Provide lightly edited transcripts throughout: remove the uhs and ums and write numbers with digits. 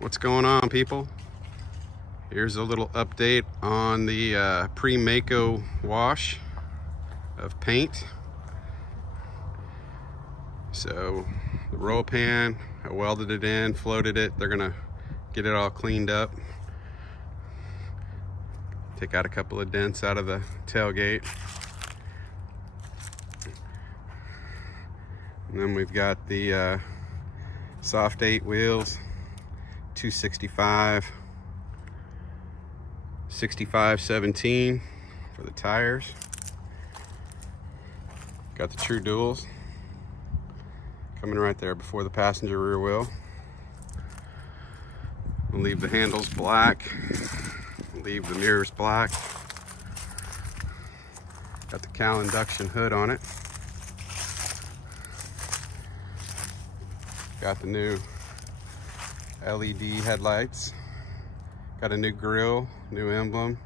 What's going on, people? Here's a little update on the pre-Maaco wash of paint. So the roll pan, I welded it in, floated it. They're gonna get it all cleaned up. Take out a couple of dents out of the tailgate. And then we've got the soft 8 wheels, 265, 65/17 for the tires. Got the true duals coming right there before the passenger rear wheel. We'll leave the handles black, leave the mirrors black. Got the cowl induction hood on it. Got the new LED headlights. Got a new grille, new emblem,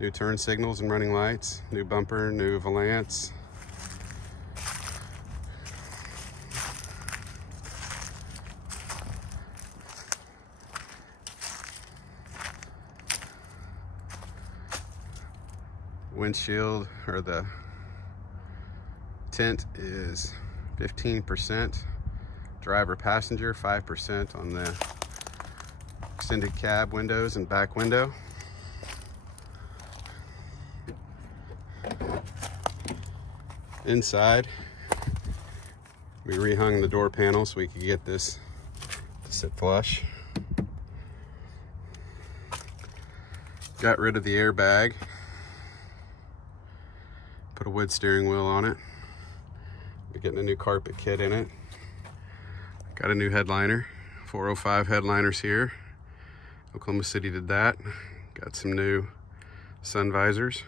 new turn signals and running lights, new bumper, new valance. Windshield, or the tint, is 15%. Driver passenger, 5% on the extended cab windows and back window. Inside, we rehung the door panel so we could get this to sit flush. Got rid of the airbag. Put a wood steering wheel on it. We're getting a new carpet kit in it. Got a new headliner, 405 headliners here. Oklahoma City did that. Got some new sun visors.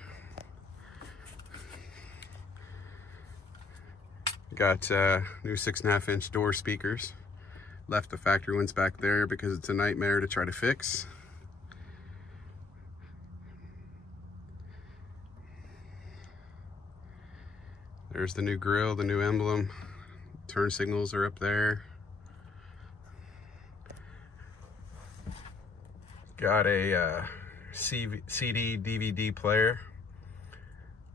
Got new 6.5-inch door speakers. Left the factory ones back there because it's a nightmare to try to fix. There's the new grille, the new emblem. Turn signals are up there. Got a CD DVD player.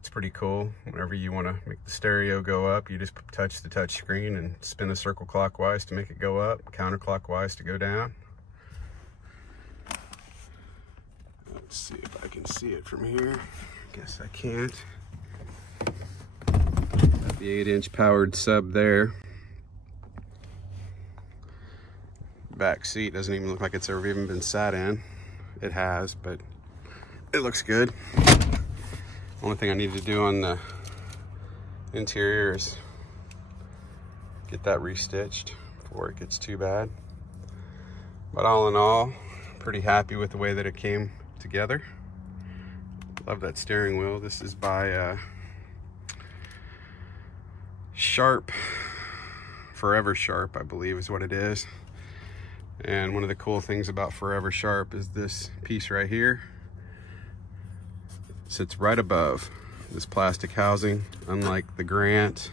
It's pretty cool. Whenever you want to make the stereo go up, you just touch the touch screen and spin the circle clockwise to make it go up, counterclockwise to go down. Let's see if I can see it from here. Guess I can't. Got the 8-inch powered sub there. Back seat doesn't even look like it's ever even been sat in. It has, but it looks good. Only thing I need to do on the interior is get that restitched before it gets too bad. But all in all, pretty happy with the way that it came together. Love that steering wheel. This is by Sharp, Forever Sharp, I believe is what it is. And one of the cool things about Forever Sharp is this piece right here. It sits right above this plastic housing, unlike the Grant,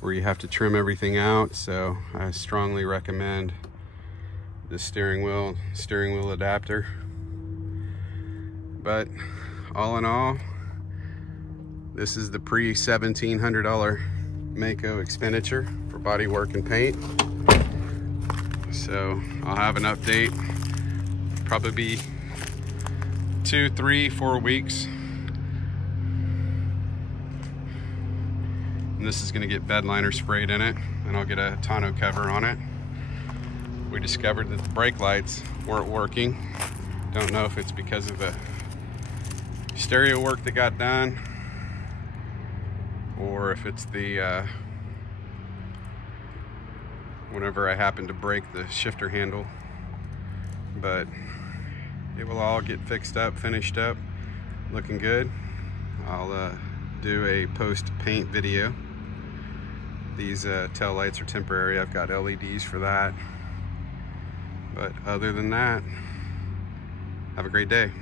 where you have to trim everything out. So I strongly recommend this steering wheel adapter. But all in all, this is the pre-$1,700 Maaco expenditure for body work and paint. So I'll have an update, probably be 2, 3, 4 weeks. And this is gonna get bed liner sprayed in it, and I'll get a tonneau cover on it. We discovered that the brake lights weren't working. Don't know if it's because of the stereo work that got done, or if it's the whenever I happen to break the shifter handle. But it will all get fixed up, finished up, looking good. I'll do a post paint video. These tail lights are temporary. I've got LEDs for that. But other than that, have a great day.